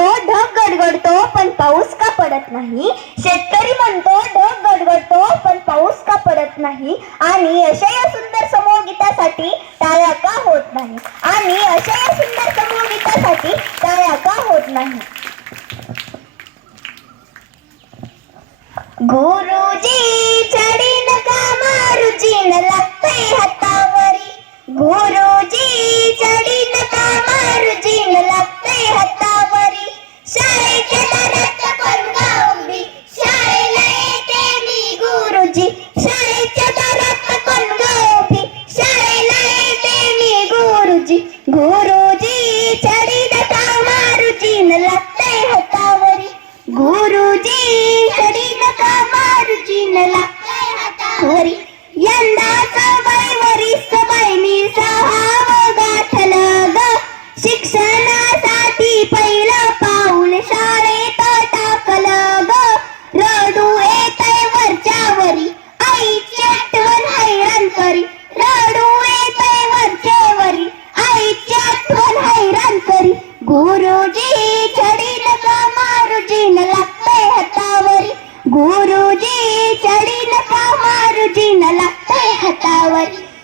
म्हणतो ढग गडगडतो पण पाऊस का पडत नाही? शेतकरी म्हणतो ढग गडगडतो पण पाऊस का पडत नाही? आणि अशा या सुंदर समूह गीतासाठी टाळ्या का होत नाही? आणि अशा या सुंदर समूह गीतासाठी टाळ्या का होत नाही? गुरुजी! गुरुजी. गुरुजी चढी नका मारुजी न लागते हातावरी. गुरुजी चढी नका मारुजी न लागते हातावरी.